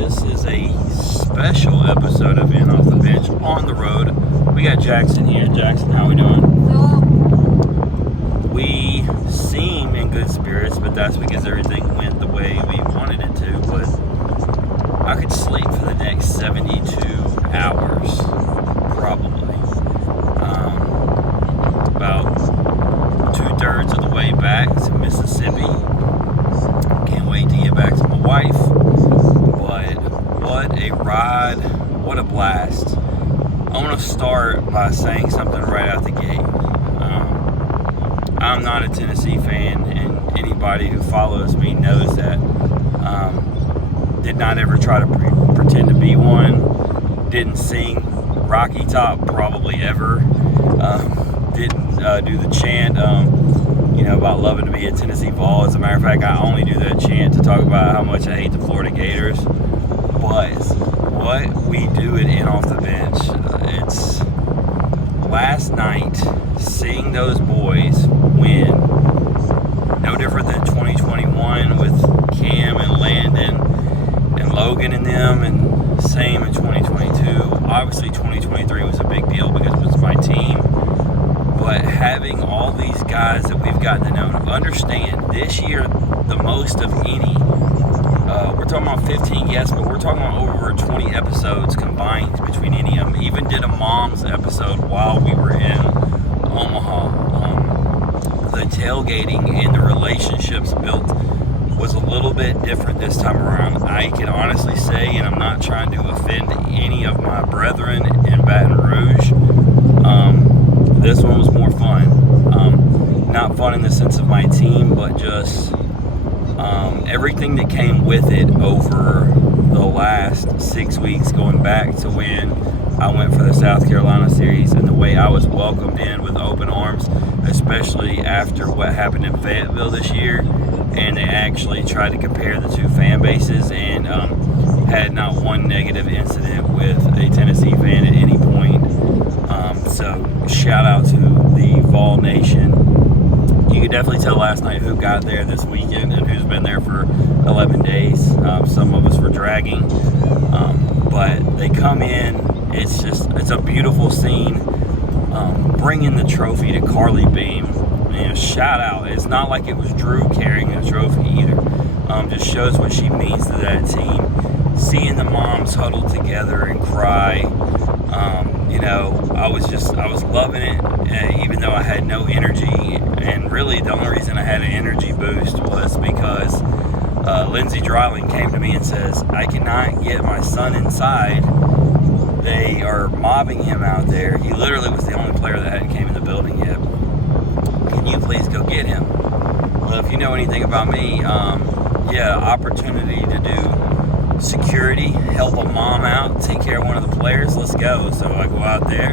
This is a special episode of In Off the Bench on the road. We got Jackson here. Jackson, how we doing? We seem in good spirits, but that's because everything went the way we wanted it to. But I could sleep for the next 72 hours, probably. About 2/3 of the way back to Mississippi. Can't wait to get back to my wife. But what a ride, what a blast. I want to start by saying something right out the gate. I'm not a Tennessee fan, and anybody who follows me knows that. Did not ever try to pretend to be one. Didn't sing Rocky Top probably ever. Didn't do the chant, about loving to be a Tennessee Vol. As a matter of fact, I only do that chant to talk about how much I hate the Florida Gators. But what we do it In Off the Bench, it's last night, seeing those boys win, no different than 2021 with Cam and Landon and Logan and them, and same in 2022. Obviously 2023 was a big deal because it was my team. But having all these guys that we've gotten to know, understand this year the most of any, we're talking about 15 guests, but we're talking about over 20 episodes combined between any of them. Even did a mom's episode while we were in Omaha. The tailgating and the relationships built was a little bit different this time around. I can honestly say, and I'm not trying to offend any of my brethren in Baton Rouge, this one was more fun. Not fun in the sense of my team, but just everything that came with it over the last 6 weeks, going back to when I went for the South Carolina series, and the way I was welcomed in with open arms, especially after what happened in Fayetteville this year. And they actually tried to compare the two fan bases, and had not one negative incident with a Tennessee fan at any point. So shout out to the Vol Nation. You could definitely tell last night who got there this weekend and who's been there for 11 days. Some of us were dragging, but they come in. It's a beautiful scene. Bringing the trophy to Carly Beam. Shout out. It's not like it was Drew carrying the trophy either. Just shows what she means to that team. Seeing the moms huddle together and cry. I was loving it, even though I had no energy. And really, the only reason I had an energy boost was because Lindsey Dryling came to me and says, "I cannot get my son inside. They are mobbing him out there. He literally was the only player that hadn't came in the building yet. Can you please go get him?" Well, if you know anything about me, opportunity to do security, help a mom out, take care of one of the players, let's go. So I go out there,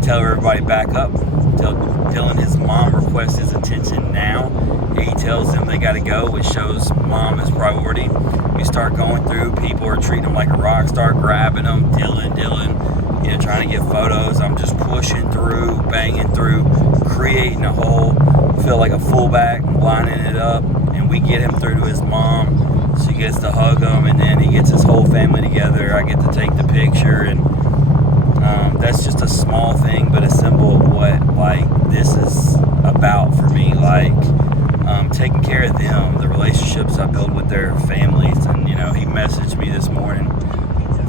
tell everybody back up, tell Dylan his mom requests his attention now. He tells them they got to go, which shows mom is priority. We start going through, people are treating him like a rock star, grabbing him, Dylan, trying to get photos. I'm just pushing through, banging through, creating a hole, feel like a fullback, lining it up, and we get him through to his mom. She gets to hug him, and then he gets his whole family together. I get to take the picture, and that's just a small thing, but a symbol of what this is about for me. Taking care of them, the relationships I build with their families, and he messaged me this morning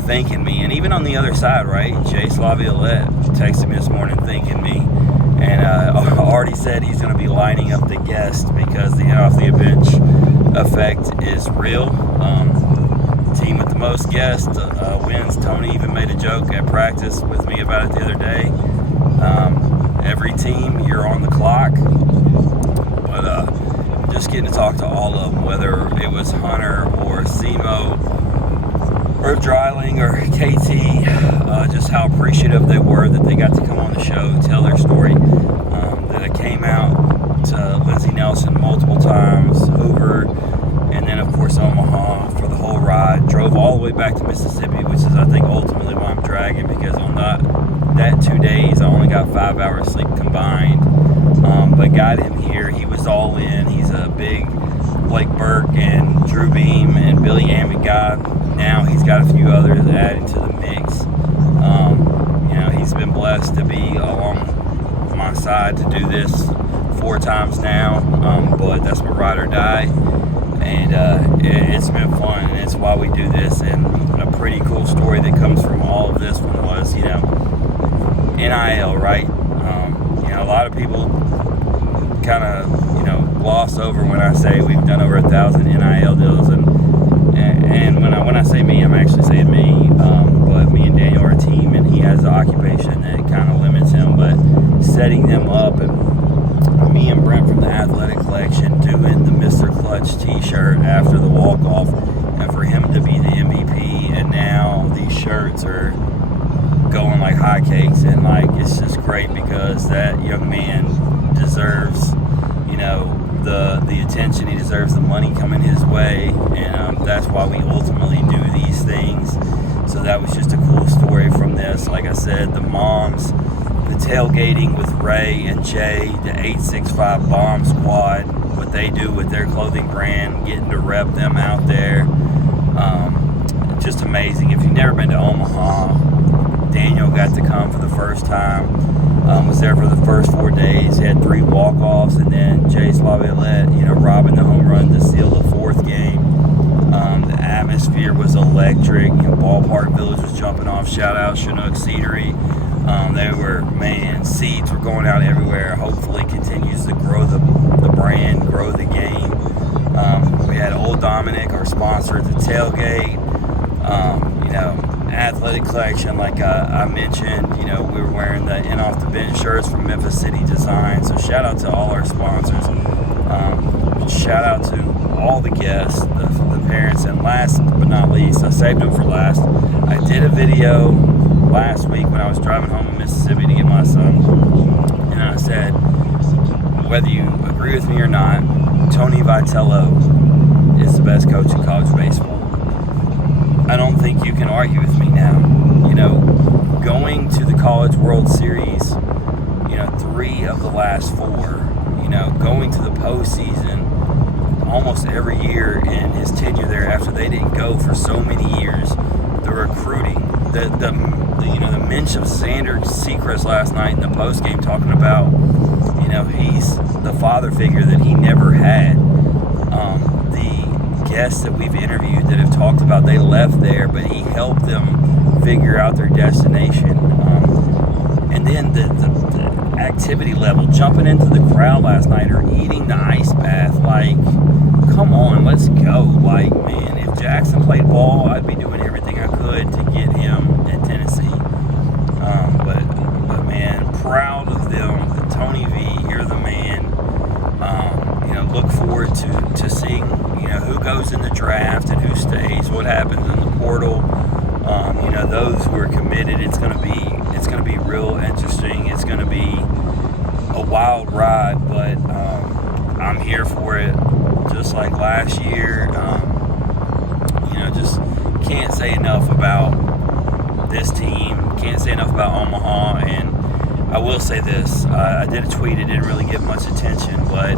thanking me, and even on the other side, right? Jay Slaviolette texted me this morning thanking me, and already said he's going to be lining up the guests because the off the bench effect is real. Team with the most guests wins. Tony even made a joke at practice with me about it the other day. Every team, you're on the clock. But just getting to talk to all of them, whether it was Hunter or Simo or Dryling or KT, just how appreciative they were that they got to come on the show, tell their story. That I came out to Lindsey Nelson multiple times, Hoover, and then of course Omaha for the whole ride. Drove all the way back to Mississippi, which is I think ultimately why I'm dragging, because on that 2 days I only got 5 hours sleep combined. But got him here. He was all in. He's a big Blake Burke and Drew Beam and Billy Amick guy. Now now he's got a few others added to the mix. He's been blessed to be along my side to do this 4 times now, but that's my ride or die, and it's been fun, and it's why we do this. And a pretty cool story that comes from all of this one was, NIL, right? A lot of people kind of, gloss over when I say we've done over 1,000 NIL deals, and when I say me, I'm actually saying me, but me and Daniel are a team, and he has an occupation that kind of limits him, but setting them up, and me and Brent from the Athletic Collection doing the Mr. Clutch t-shirt after the walk-off, and for him to be the MVP, and now these shirts are going like hotcakes, and like it's just great because that young man deserves, the attention. He deserves the money coming his way, and that's why we ultimately do these things. So that was just a cool story from this. Like I said, the moms, the tailgating with Ray and Jay, the 865 Bomb Squad, what they do with their clothing brand, getting to rep them out there, just amazing. If you've never been to Omaha, Daniel got to come for the first time, was there for the first 4 days, had 3 walk-offs, and then Jay Slaviolette, robbing the home run to seal the 4th game. The atmosphere was electric. Ballpark Village was jumping off. Shout out Chinook Seedery. Seeds were going out everywhere. Hopefully continues to grow the brand, grow the game. We had Old Dominic, our sponsor at the tailgate. Athletic Collection, like I mentioned, we were wearing the In Off the Bench shirts from Memphis City Design. So shout out to all our sponsors. Shout out to all the guests, the parents, and last but not least, I saved them for last. I did a video last week when I was driving home in Mississippi to get my son, and I said, whether you agree with me or not, Tony Vitello is the best coach in college baseball. I don't think you can argue with me now. Going to the College World Series, 3 of the last 4, going to the postseason almost every year in his tenure there after they didn't go for so many years. The recruiting, the mention of Xander Sechrist last night in the postgame talking about, he's the father figure that he never had. The guests that we've interviewed that have talked about they left there, but he helped them figure out their destination. And then the activity level, jumping into the crowd last night or eating the ice bath, like, come on, let's go. Like, man, if Jackson played ball, I'd be doing everything I could to get him at Tennessee. But man, proud of them. Tony V, you're the man. Look forward to seeing, who goes in the draft and who stays, what happens in the portal. Those who are committed, it's gonna be real interesting. It's gonna be a wild ride, but I'm here for it. Just like last year, just can't say enough about this team. Can't say enough about Omaha. And I will say this: I did a tweet. It didn't really get much attention, but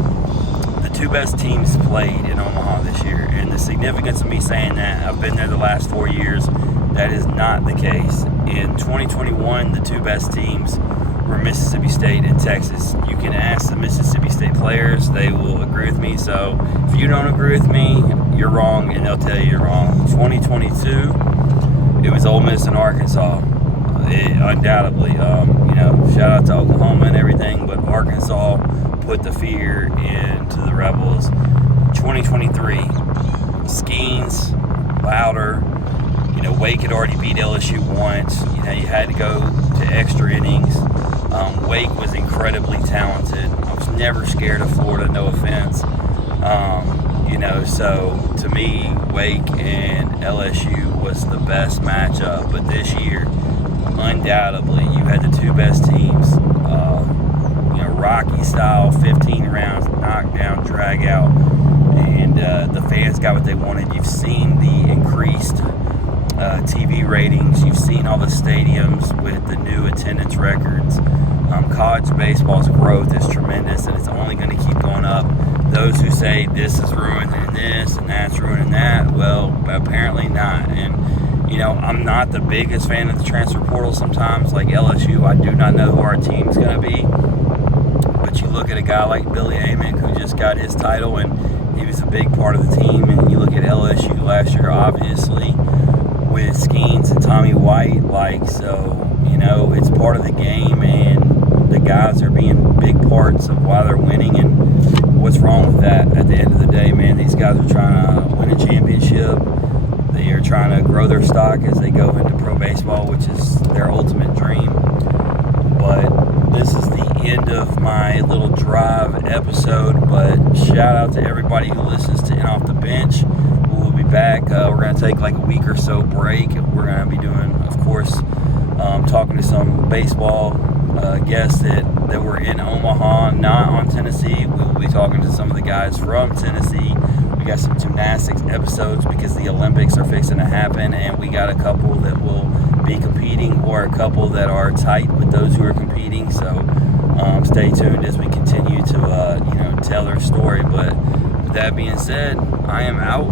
the 2 best teams played in Omaha this year. And the significance of me saying that, I've been there the last 4 years. That is not the case. In 2021, the 2 best teams were Mississippi State and Texas. You can ask the Mississippi State players, they will agree with me. So if you don't agree with me, you're wrong, and they'll tell you you're wrong. 2022, it was Ole Miss and Arkansas. Undoubtedly, shout out to Oklahoma and everything, but Arkansas put the fear into the Rebels. 2023, Skeens, Louder. Wake had already beat LSU once. You had to go to extra innings. Wake was incredibly talented. I was never scared of Florida, no offense. So to me, Wake and LSU was the best matchup. But this year, undoubtedly, you had the 2 best teams. Rocky style, 15 rounds, knockdown, drag out. And the fans got what they wanted. You've seen the increased TV ratings. You've seen all the stadiums with the new attendance records. College baseball's growth is tremendous, and it's only going to keep going up. Those who say this is ruining this and that's ruining that, well, apparently not. And, you know, I'm not the biggest fan of the transfer portal sometimes. Like LSU, I do not know who our team's going to be. But you look at a guy like Billy Amick, who just got his title, and he was a big part of the team. And you look at LSU last year, obviously, with Skeens and Tommy White. Like, so, you know, it's part of the game, and the guys are being big parts of why they're winning. And what's wrong with that? At the end of the day, man, these guys are trying to win a championship. They are trying to grow their stock as they go into pro baseball, which is their ultimate dream. But this is the end of my little drive episode. But shout out to everybody who listens to In Off the Bench. We'll be back. We're going to take like a week or so break. We're going to be doing, of course, talking to some baseball guests that were in Omaha, not on Tennessee. We will be talking to some of the guys from Tennessee. We got some gymnastics episodes because the Olympics are fixing to happen, and we got a couple that will be competing, or a couple that are tight with those who are competing. So stay tuned as we continue to tell their story. But with that being said, I am out.